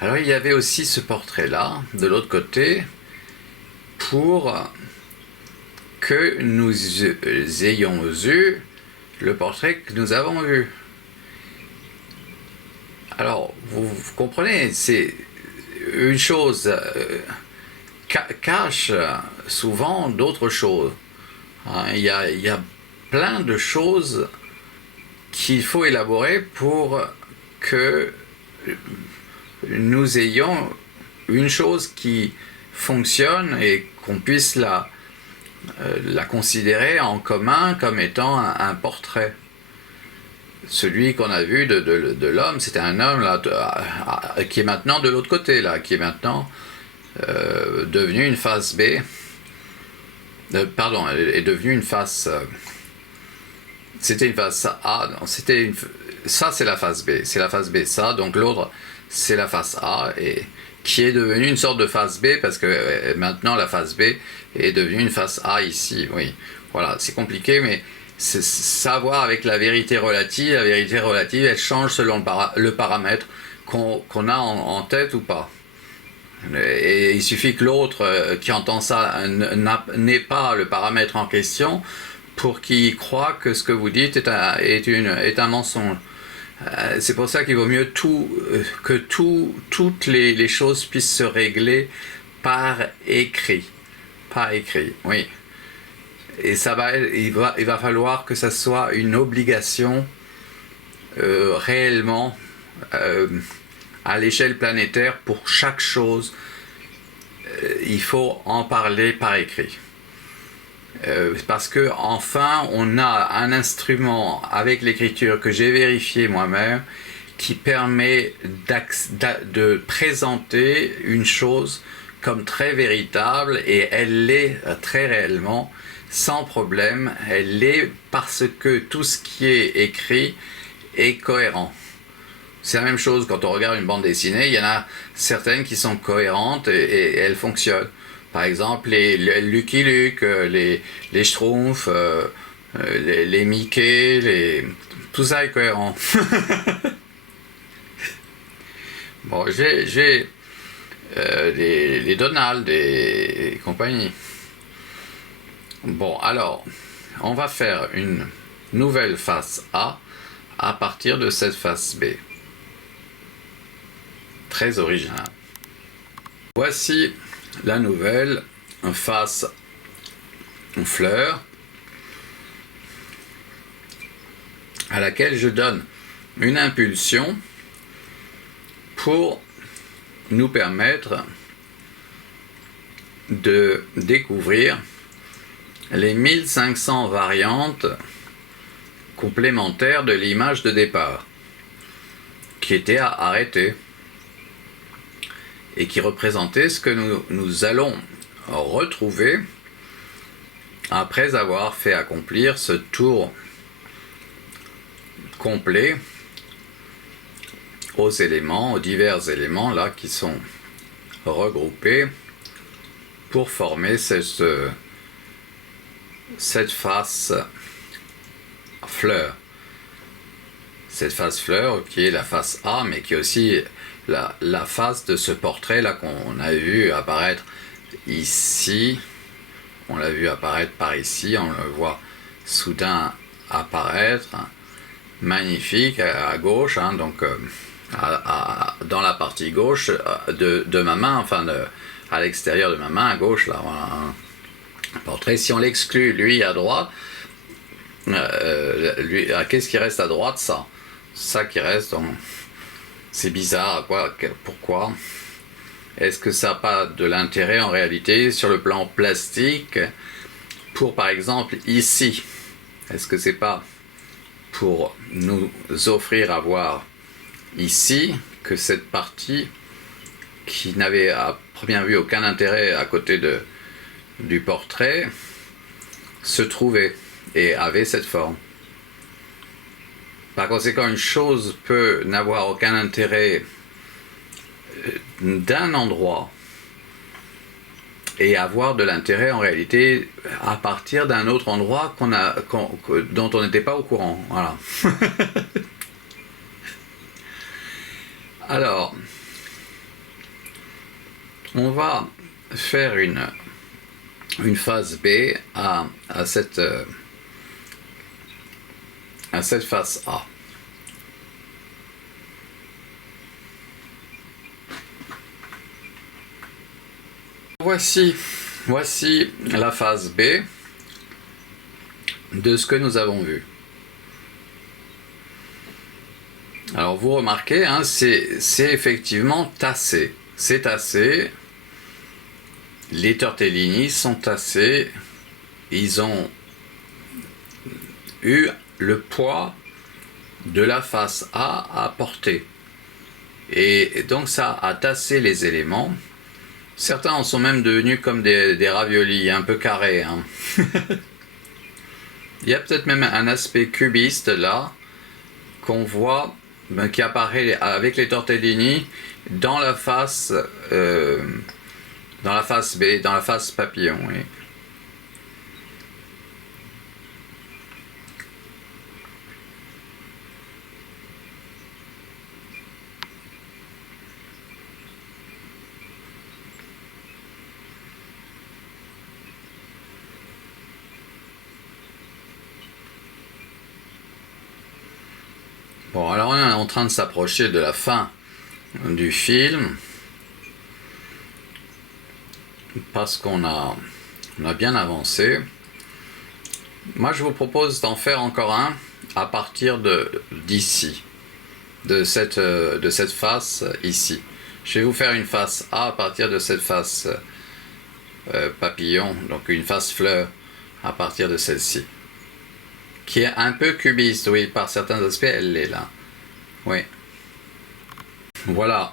Alors il y avait aussi ce portrait-là, de l'autre côté, pour que nous ayons eu le portrait que nous avons vu. Alors, vous comprenez, c'est une chose cache souvent d'autres choses. Hein, il y a plein de choses qu'il faut élaborer pour que nous ayons une chose qui fonctionne et qu'on puisse la considérer en commun comme étant un portrait. Celui qu'on a vu de l'homme, c'était un homme là, qui est maintenant de l'autre côté, là, qui est maintenant devenu une face B. Pardon, est devenue une face. C'était une face A. Non, ça, c'est la face B. C'est la face B, ça. Donc l'autre, c'est la face A, et qui est devenue une sorte de face B, parce que maintenant la face B est devenue une face A ici. Oui, voilà, c'est compliqué, mais c'est savoir avec la vérité relative. La vérité relative, elle change selon le paramètre qu'on a en tête ou pas. Et il suffit que l'autre qui entend ça n'ait pas le paramètre en question pour qu'il croie que ce que vous dites est un mensonge. C'est pour ça qu'il vaut mieux que toutes les choses puissent se régler par écrit. Par écrit, oui. Et il va falloir que ça soit une obligation réellement à l'échelle planétaire pour chaque chose. Il faut en parler par écrit. Parce que enfin on a un instrument avec l'écriture que j'ai vérifié moi-même qui permet de présenter une chose comme très véritable, et elle l'est très réellement, sans problème. Elle l'est parce que tout ce qui est écrit est cohérent. C'est la même chose quand on regarde une bande dessinée, il y en a certaines qui sont cohérentes et elles fonctionnent. Par exemple, les Lucky Luke, les Schtroumpfs, les Mickey, tout ça est cohérent. Bon, j'ai les Donald et compagnie. Bon, alors, on va faire une nouvelle face A à partir de cette face B. Très original. Voici la nouvelle face fleur à laquelle je donne une impulsion pour nous permettre de découvrir les 1500 variantes complémentaires de l'image de départ qui était arrêtée et qui représentait ce que nous allons retrouver après avoir fait accomplir ce tour complet aux divers éléments là qui sont regroupés pour former cette face fleur. Cette face fleur qui est la face A, mais qui est aussi la face de ce portrait là qu'on a vu apparaître ici. On l'a vu apparaître par ici, on le voit soudain apparaître, magnifique à gauche, hein, donc dans la partie gauche de ma main, enfin à l'extérieur de ma main à gauche là, voilà, un portrait. Si on l'exclut lui à droite, qu'est-ce qui reste à droite? Ça qui reste, donc c'est bizarre, pourquoi? est-ce que ça n'a pas de l'intérêt en réalité sur le plan plastique pour par exemple ici? Est-ce que c'est pas pour nous offrir à voir ici que cette partie qui n'avait à première vue aucun intérêt à côté du portrait se trouvait et avait cette forme. Par conséquent, une chose peut n'avoir aucun intérêt d'un endroit et avoir de l'intérêt en réalité à partir d'un autre endroit dont on n'était pas au courant. Voilà. Alors, on va faire une phase B à cette face A. Voici la phase B de ce que nous avons vu. Alors vous remarquez, hein, c'est effectivement tassé. C'est tassé. Les tortellini sont tassés. Ils ont eu le poids de la face A à porter. Et donc ça a tassé les éléments. Certains en sont même devenus comme des raviolis, un peu carrés. Hein. Il y a peut-être même un aspect cubiste là, qu'on voit, qui apparaît avec les tortellini dans la face B, dans la face papillon. Oui. Bon, alors on est en train de s'approcher de la fin du film parce qu'on a bien avancé. Moi, je vous propose d'en faire encore un à partir d'ici, de cette face ici. Je vais vous faire une face A à partir de cette face papillon, donc une face fleur à partir de celle-ci. Qui est un peu cubiste, oui, par certains aspects, elle est là. Oui. Voilà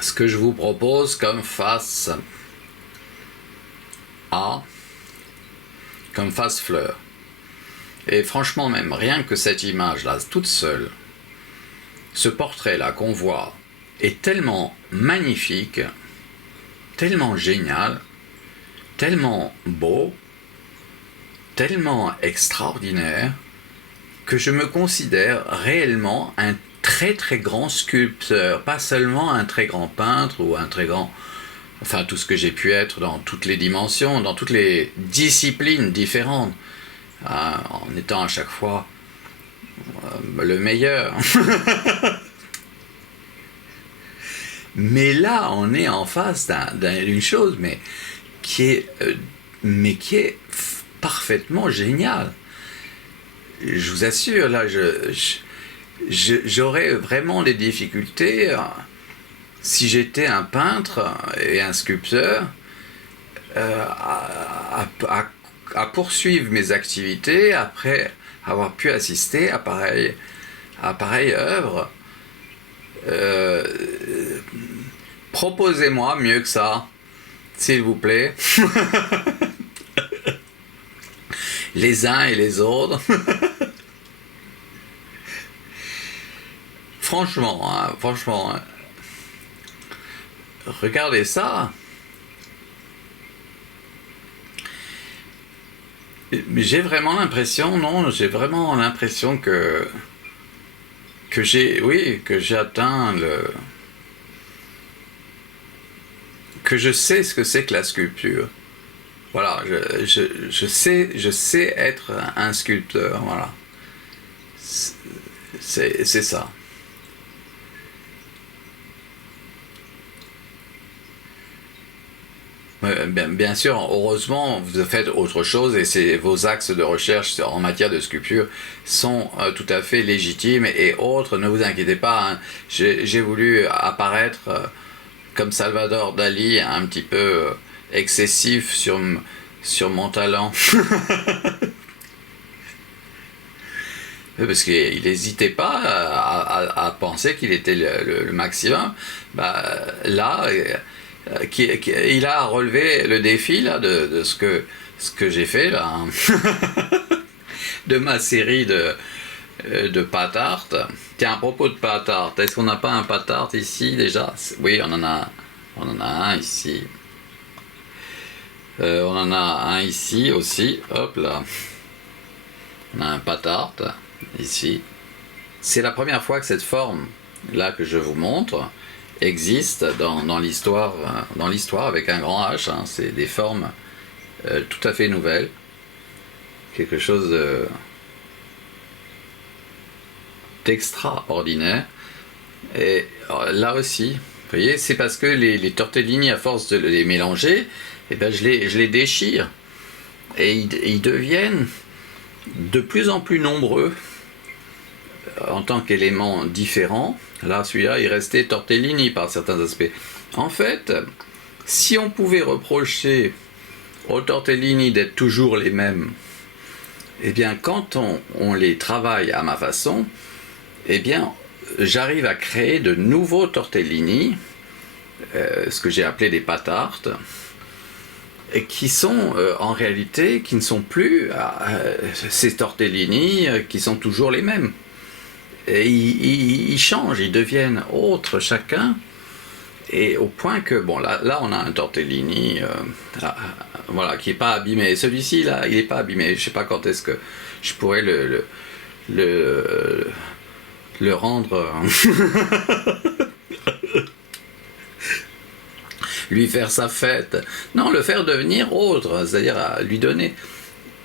ce que je vous propose comme face A, comme face fleur. Et franchement même, rien que cette image-là, toute seule, ce portrait-là qu'on voit, est tellement magnifique, tellement génial, tellement beau, tellement extraordinaire que je me considère réellement un très très grand sculpteur, pas seulement un très grand peintre ou un très grand, enfin tout ce que j'ai pu être dans toutes les dimensions, dans toutes les disciplines différentes, en étant à chaque fois le meilleur. Mais là, on est en face d'une chose, mais qui est parfaitement génial. Je vous assure, là, j'aurais vraiment des difficultés si j'étais un peintre et un sculpteur à poursuivre mes activités après avoir pu assister à pareille œuvre. Proposez-moi mieux que ça, s'il vous plaît. Les uns et les autres. Franchement, regardez ça. J'ai vraiment l'impression que j'ai atteint que je sais ce que c'est que la sculpture. Voilà, je sais être un sculpteur, voilà. C'est ça. Bien sûr, heureusement, vous faites autre chose et vos axes de recherche en matière de sculpture sont tout à fait légitimes et autres. Ne vous inquiétez pas, hein, j'ai voulu apparaître comme Salvador Dali, un petit peu excessif sur mon talent. Parce qu'il n'hésitait pas à penser qu'il était le maximum. Là, il a relevé le défi là, de ce que j'ai fait là, hein. De ma série de pâte tarte. Tiens, à propos de pâte tarte, est-ce qu'on n'a pas un pâte tarte ici déjà? Oui, on en a un ici. On en a un ici aussi. Hop là. On a un pâte tarte ici. C'est la première fois que cette forme là que je vous montre existe dans l'histoire avec un grand H, hein. C'est des formes tout à fait nouvelles, quelque chose d'extraordinaire. Et là aussi, vous voyez, c'est parce que les tortellini, à force de les mélanger, eh ben je les déchire et ils deviennent de plus en plus nombreux en tant qu'éléments différents. Là, celui-là, il restait tortellini par certains aspects. En fait, si on pouvait reprocher aux tortellini d'être toujours les mêmes, eh bien, quand on les travaille à ma façon, eh bien, j'arrive à créer de nouveaux tortellini, ce que j'ai appelé des pâte tarte, et qui sont en réalité, qui ne sont plus ces tortellini qui sont toujours les mêmes. Et ils changent, ils deviennent autres chacun, et au point que, bon, là on a un tortellini voilà, qui n'est pas abîmé. Celui-ci, là, il n'est pas abîmé. Je ne sais pas quand est-ce que je pourrais le rendre... lui faire sa fête. Non, le faire devenir autre, c'est-à-dire à lui donner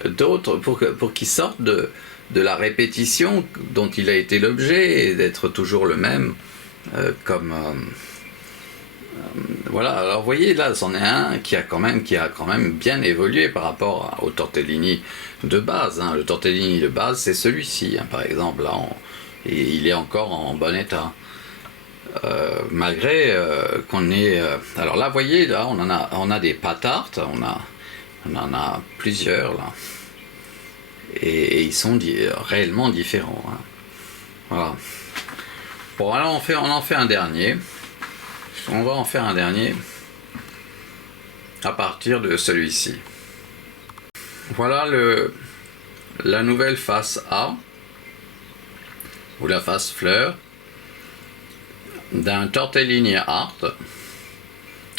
d'autres, pour qu'il sorte de la répétition dont il a été l'objet, et d'être toujours le même, voilà. Alors vous voyez, là, c'en est un qui a quand même bien évolué par rapport au tortellini de base, hein. Le tortellini de base, c'est celui-ci, hein, par exemple, là, et il est encore en bon état. Malgré qu'on ait... alors là, vous voyez, là, on a des pâte tarte, on en a plusieurs, là. Et ils sont réellement différents, hein. Voilà. Bon, alors on en fait un dernier. On va en faire un dernier à partir de celui-ci. Voilà la nouvelle face A, ou la face fleur, d'un tortellini art.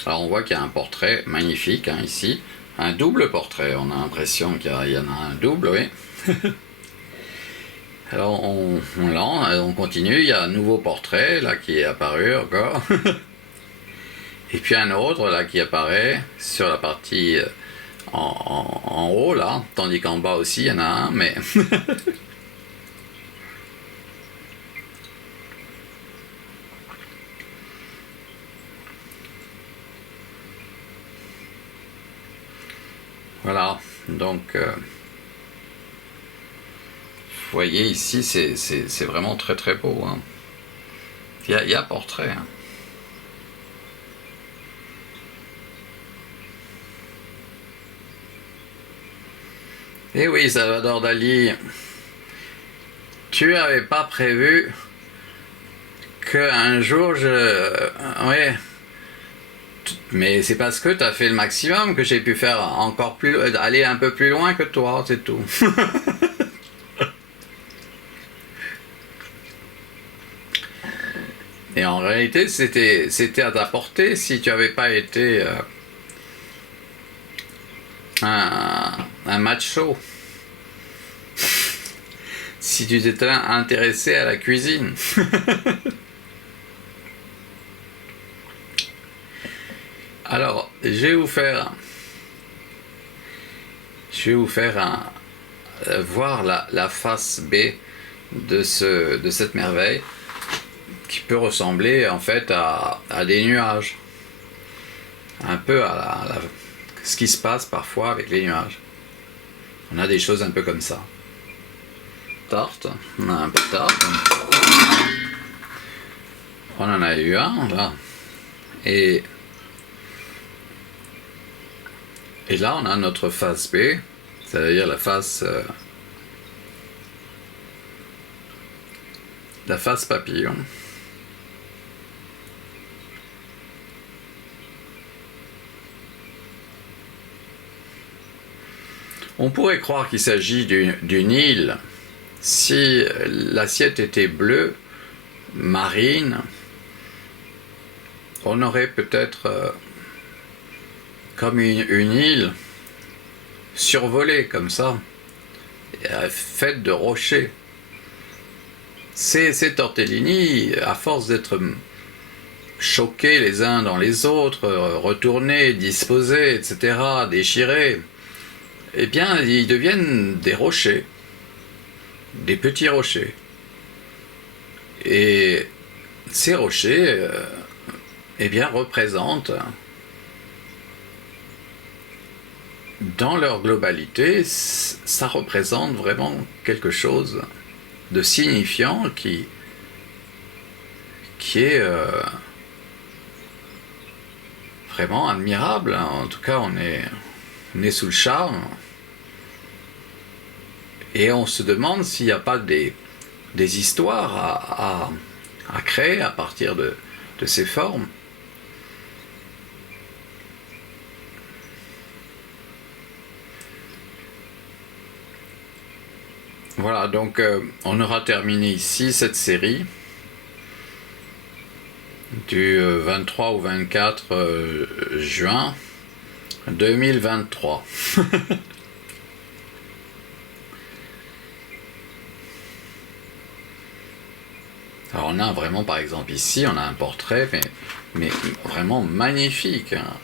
Alors on voit qu'il y a un portrait magnifique, hein, ici, un double portrait, on a l'impression qu'il y en a un double, oui. Alors on continue, il y a un nouveau portrait là qui est apparu encore. Et puis un autre là qui apparaît sur la partie en haut là, tandis qu'en bas aussi il y en a un, mais voilà. Donc vous voyez ici, c'est vraiment très très beau, hein. Il y a portrait, hein. Et oui, Salvador Dali, tu n'avais pas prévu qu'un jour ouais. Mais c'est parce que tu as fait le maximum que j'ai pu faire encore plus, aller un peu plus loin que toi, c'est tout. Et en réalité, c'était à ta portée si tu n'avais pas été un macho. Si tu t'étais intéressé à la cuisine. Alors, je vais vous faire voir la face B de cette merveille, qui peut ressembler en fait à des nuages, un peu à ce qui se passe parfois avec les nuages. On a des choses un peu comme ça. Tarte, on a un peu de tarte. On en a eu un là. Et là, on a notre face B, c'est-à-dire la face papillon. On pourrait croire qu'il s'agit d'une île si l'assiette était bleue, marine. On aurait peut-être comme une île survolée comme ça, faite de rochers. Ces tortellini, à force d'être choqués les uns dans les autres, retournés, disposés, etc., déchirés, eh bien, ils deviennent des rochers, des petits rochers. Et ces rochers, eh bien, représentent, dans leur globalité, ça représente vraiment quelque chose de signifiant qui est vraiment admirable. En tout cas, on est sous le charme. Et on se demande s'il n'y a pas des histoires à créer à partir de ces formes. Voilà, donc on aura terminé ici cette série du 23 au 24 juin 2023. Alors on a vraiment, par exemple ici, on a un portrait, mais vraiment magnifique, hein.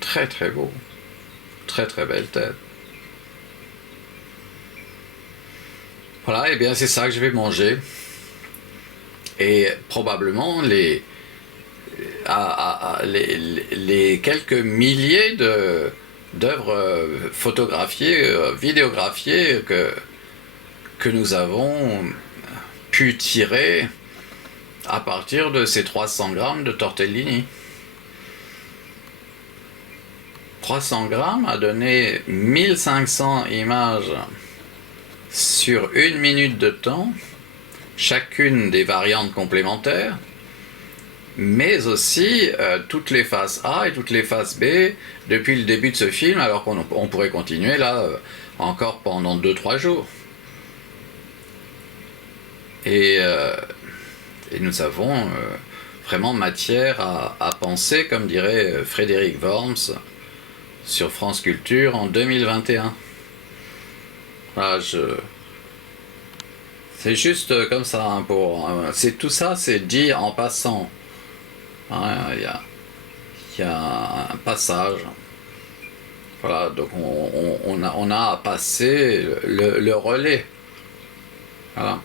Très très beau, très très belle tête. Voilà, et bien c'est ça que je vais manger. Et probablement les quelques milliers d'œuvres photographiées, vidéographiées que nous avons pu tirer à partir de ces 300 grammes de tortellini. 300 grammes a donné 1500 images sur 1 minute de temps, chacune des variantes complémentaires, mais aussi toutes les faces A et toutes les faces B depuis le début de ce film, alors qu'on pourrait continuer là encore pendant 2-3 jours. Et nous avons vraiment matière à penser, comme dirait Frédéric Worms sur France Culture en 2021. Voilà, c'est juste comme ça, hein, tout ça, c'est dit en passant. Hein, il y a un passage. Voilà, donc on a à passer le relais. Voilà.